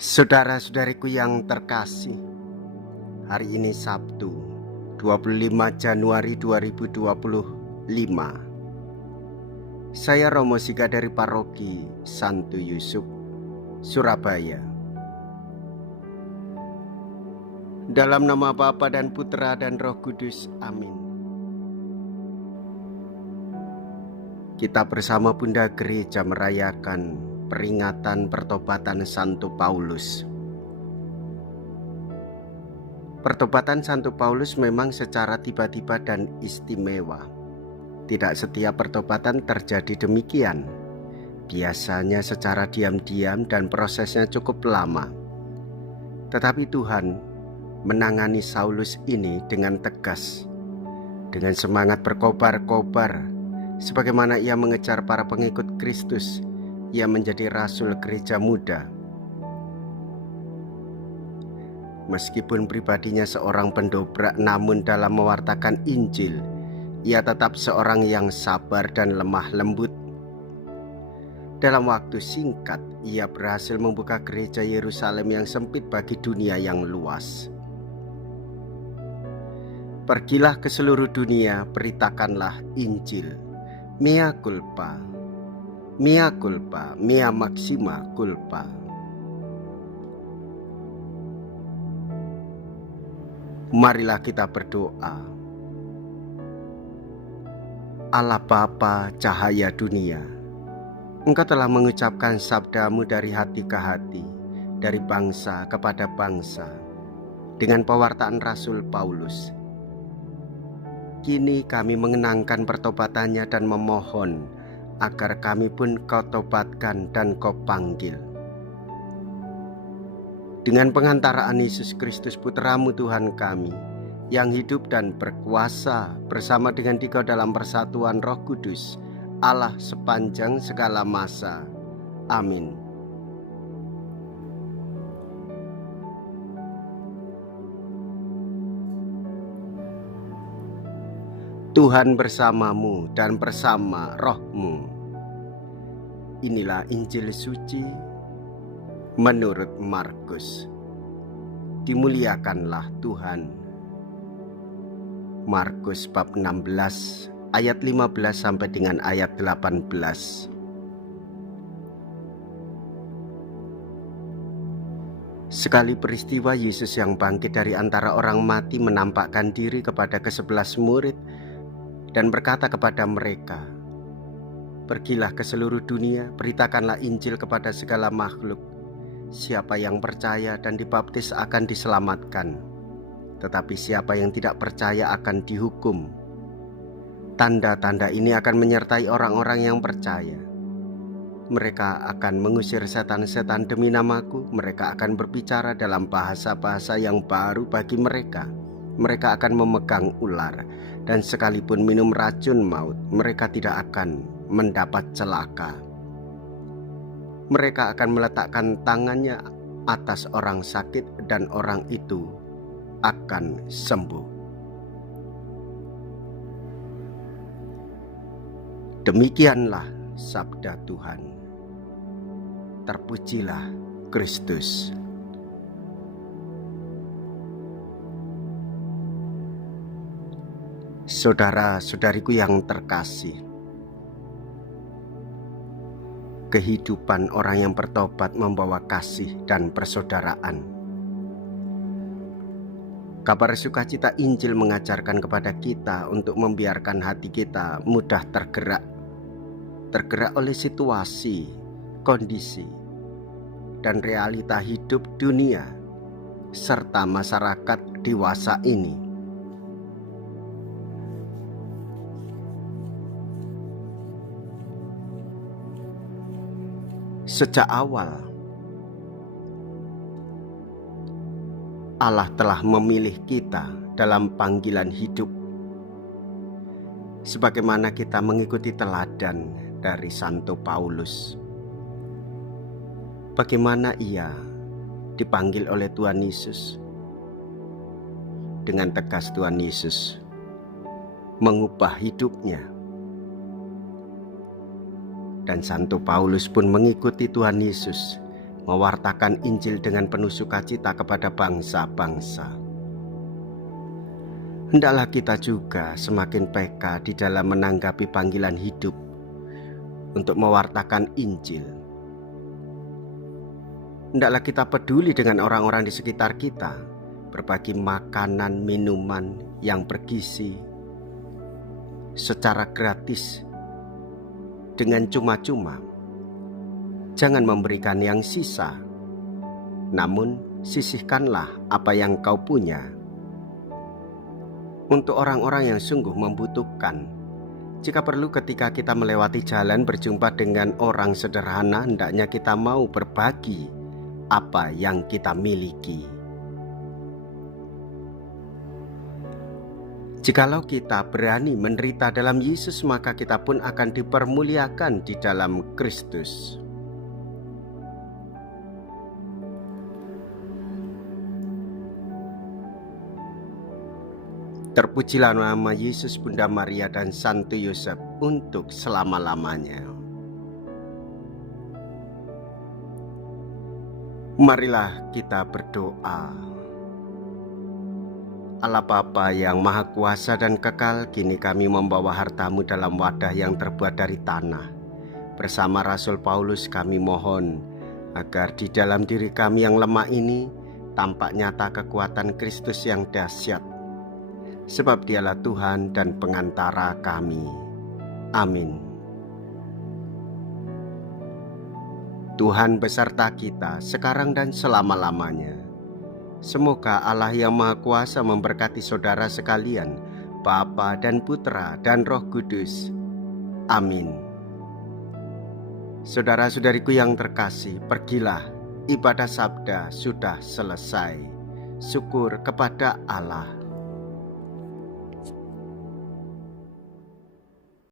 Saudara-saudariku yang terkasih, hari ini Sabtu 25 Januari 2025. Saya Romo Siga dari Paroki Santo Yusuf, Surabaya. Dalam nama Bapa dan Putra dan Roh Kudus, amin. Kita bersama Bunda Gereja merayakan peringatan pertobatan Santo Paulus. Pertobatan Santo Paulus memang secara tiba-tiba dan istimewa. Tidak setiap pertobatan terjadi demikian. Biasanya secara diam-diam dan prosesnya cukup lama. Tetapi Tuhan menangani Saulus ini dengan tegas, dengan semangat berkobar-kobar. Sebagaimana ia mengejar para pengikut Kristus, ia menjadi rasul gereja muda. Meskipun pribadinya seorang pendobrak, namun dalam mewartakan Injil, ia tetap seorang yang sabar dan lemah lembut. Dalam waktu singkat, ia berhasil membuka gereja Yerusalem yang sempit bagi dunia yang luas. Pergilah ke seluruh dunia, beritakanlah Injil. Mea culpa, mea culpa, mea maxima culpa. Marilah kita berdoa. Allah Bapa, cahaya dunia, Engkau telah mengucapkan sabdamu dari hati ke hati, dari bangsa kepada bangsa, dengan pewartaan Rasul Paulus. Kini kami mengenangkan pertobatannya dan memohon agar kami pun Kau tobatkan dan Kau panggil. Dengan pengantaraan Yesus Kristus Putramu Tuhan kami, yang hidup dan berkuasa bersama dengan Dikau dalam persatuan Roh Kudus, Allah sepanjang segala masa. Amin. Tuhan bersamamu dan bersama rohmu. Inilah Injil suci menurut Markus. Dimuliakanlah Tuhan. Markus bab 16 ayat 15 sampai dengan ayat 18. Sekali peristiwa Yesus yang bangkit dari antara orang mati menampakkan diri kepada ke-11 murid dan berkata kepada mereka, "Pergilah ke seluruh dunia, beritakanlah Injil kepada segala makhluk. Siapa yang percaya dan dibaptis akan diselamatkan, tetapi siapa yang tidak percaya akan dihukum. Tanda-tanda ini akan menyertai orang-orang yang percaya. Mereka akan mengusir setan-setan demi namaku, mereka akan berbicara dalam bahasa-bahasa yang baru bagi mereka. Mereka akan memegang ular, dan sekalipun minum racun maut, mereka tidak akan mendapat celaka. Mereka akan meletakkan tangannya atas orang sakit dan orang itu akan sembuh." Demikianlah sabda Tuhan. Terpujilah Kristus. Saudara-saudariku yang terkasih, kehidupan orang yang bertobat membawa kasih dan persaudaraan. Kabar sukacita Injil mengajarkan kepada kita untuk membiarkan hati kita mudah tergerak oleh situasi, kondisi, dan realita hidup dunia serta masyarakat dewasa ini. Sejak awal, Allah telah memilih kita dalam panggilan hidup. Sebagaimana kita mengikuti teladan dari Santo Paulus. Bagaimana ia dipanggil oleh Tuhan Yesus. Dengan tegas Tuhan Yesus mengubah hidupnya. Dan Santo Paulus pun mengikuti Tuhan Yesus mewartakan Injil dengan penuh sukacita kepada bangsa-bangsa. Hendaklah kita juga semakin peka di dalam menanggapi panggilan hidup untuk mewartakan Injil. Hendaklah kita peduli dengan orang-orang di sekitar kita, berbagi makanan, minuman yang bergizi secara gratis dengan cuma-cuma. Jangan memberikan yang sisa, namun sisihkanlah apa yang kau punya untuk orang-orang yang sungguh membutuhkan. Jika perlu ketika kita melewati jalan berjumpa dengan orang sederhana, hendaknya kita mau berbagi apa yang kita miliki. Jikalau kita berani menderita dalam Yesus, maka kita pun akan dipermuliakan di dalam Kristus. Terpujilah nama Yesus, Bunda Maria, dan Santo Yosef untuk selama-lamanya. Marilah kita berdoa. Allah Bapa yang Maha Kuasa dan Kekal, kini kami membawa harta-Mu dalam wadah yang terbuat dari tanah. Bersama Rasul Paulus kami mohon agar di dalam diri kami yang lemah ini tampak nyata kekuatan Kristus yang dahsyat, sebab Dialah Tuhan dan pengantara kami. Amin. Tuhan beserta kita sekarang dan selama-lamanya. Semoga Allah yang Maha Kuasa memberkati saudara sekalian, Bapa dan Putra dan Roh Kudus. Amin. Saudara-saudariku yang terkasih, pergilah, ibadah sabda sudah selesai. Syukur kepada Allah.